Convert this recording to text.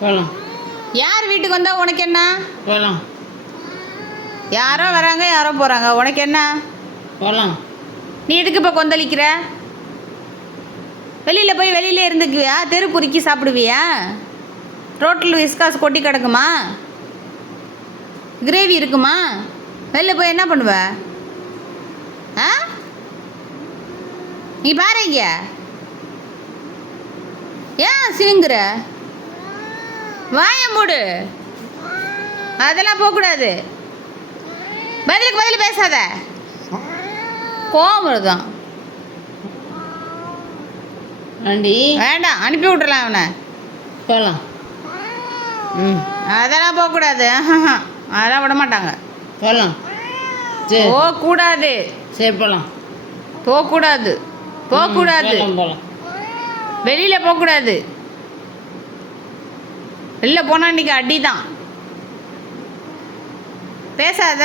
போகலாம். யார் வீட்டுக்கு வந்தால் உனக்கு என்ன? போகலாம். யாரோ வராங்க யாரோ போகிறாங்க, உனக்கு என்ன? போகலாம். நீ எதுக்கு இப்போ கொந்தளிக்கிற? வெளியில் போய் வெளியிலே இருந்துக்குவியா? தெரு பொறுக்கி சாப்பிடுவியா? ரோட்டில் விஸ்காஸ் கொட்டி கிடக்குமா? கிரேவி இருக்குமா? வெளில போய் என்ன பண்ணுவ? ஆ, நீ பாருங்க, ஏன் சினுங்குற? வாய மூடு. அதெல்லாம் போகக்கூடாது. பதிலுக்கு பதில் பேசாத, கோவம் வருதான். ஆண்டி வேண்டாம், அனுப்பி விட்றலாம் அவனை. போகலாம். அதெல்லாம் போகக்கூடாது. அதெல்லாம் விட மாட்டாங்க. போகலாம். சரி போகக்கூடாது. சரி போகலாம். போகக்கூடாது. போகக்கூடாது. போகலாம். வெளியில் போகக்கூடாது. வெளில போனால் இன்றைக்கி அடி தான். பேசாத.